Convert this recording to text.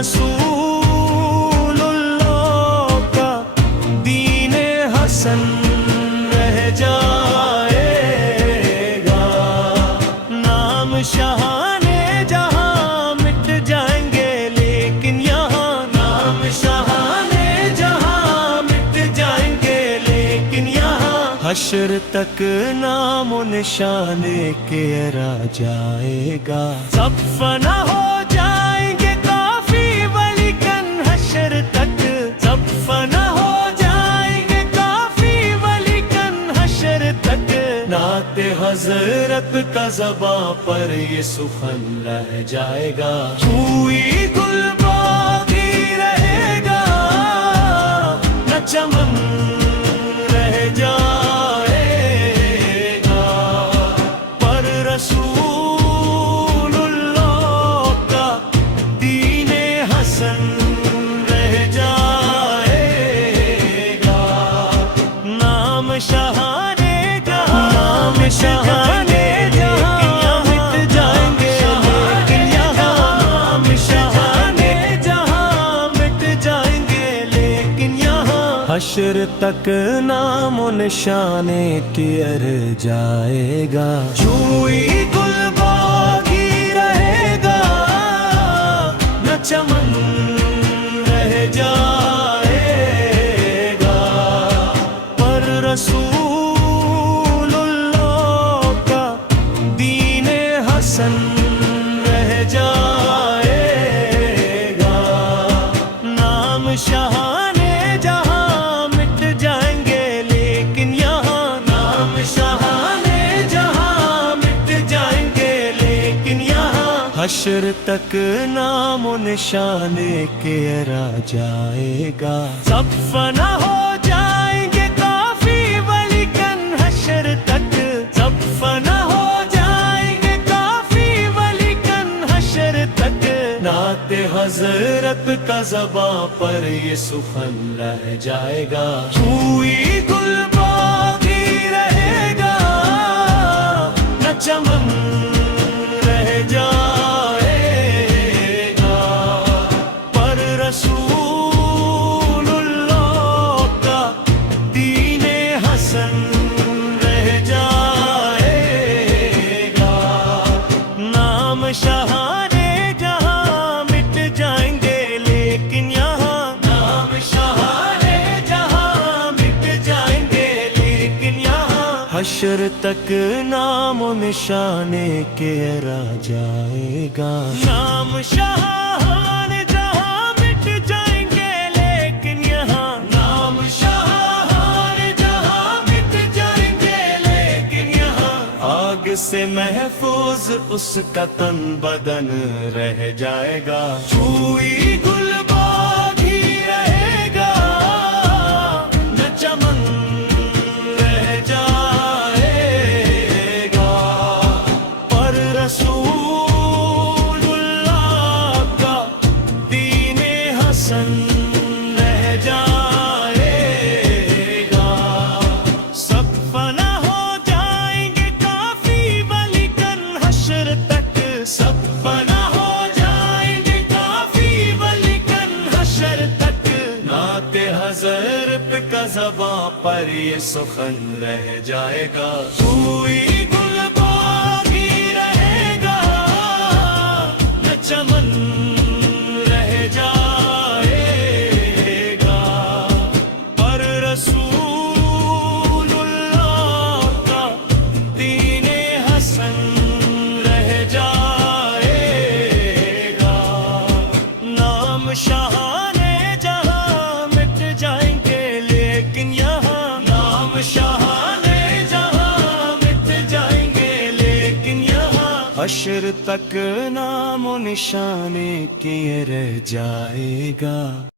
رسول اللہ کا دین حسن رہ جائے گا، نام شاہان جہاں مٹ جائیں گے لیکن یہاں، نام شاہان جہاں مٹ جائیں گے لیکن یہاں، حشر تک نام و نشان کے رہ جائے گا، سب فنا ہو جائیں گے کافی ولیکن حشر تک، سب فنا ہو جائیں گے کافی ولیکن حشر تک، نعت حضرت کا زباں پر یہ سخن رہ جائے گا، چھوئی گل باغی رہے گا نہ چمن رہ جائے گا، پر رسول اللہ کا دین حسن رہ جائے گا، نام شاہان جہاں، نام شاہان جہاں مٹ جائیں گے لیکن یہاں، نام شاہان جہاں مٹ جائیں گے لیکن یہاں، حشر تک نام و نشان ٹیر جائے گا، چھوئی گل باغی رہے گا نہ چمن رہ جائے گا، پر رسول اللہ کا دین حسن رہ جائے گا، نام شاہان جہاں مٹ جائیں گے لیکن یہاں، نام شاہان جہاں مٹ جائیں گے لیکن یہاں، حشر تک نام و نشان کے رہ جائے گا، سب فنا ہو جائیں گے کافی ولیکن حشر تک، سب فنا ہو جائیں گے کافی ولیکن حشر تک، نعت حضرت کا زباں پر یہ سخن رہ جائے گا، چھوئی گل باغی رہے گا نہ چمن رہ جائے گا، پر رسول اللہ کا دین حسن رہ جائے گا، نام شاہان جہاں مٹ جائیں گے لیکن یہاں، نام شاہان جہاں مٹ جائیں گے لیکن یہاں، حشر تک نام و نشان کے رہ جائے گا، نام شاہان جہاں مٹ جائیں گے لیکن یہاں، نام شاہان جہاں مٹ جائیں گے لیکن یہاں، آگ سے محفوظ اس کا تن بدن رہ جائے گا، چھوئی گل باغی رہے گا نہ چمن رہ جائے گا، پر رسول اللہ کا دین حسن رہ جائے گا، سب فنا ہو جائیں گے کافی ولیکن حشر تک، سب فنا ہو جائیں گے کافی ولیکن حشر تک، نعت حضرت کا زباں پر یہ سخن رہ جائے گا، چھوئی گل باغی رہے گا نہ چمن رہ جائے گا، پر رسول اللہ کا دین حسن رہ جائے گا، نام شاہان جہاں مٹ جائیں گے لیکن یہاں، نام شاہان جہاں مٹ جائیں گے لیکن یہاں، حشر تک نام و نشان کے رہ جائے گا۔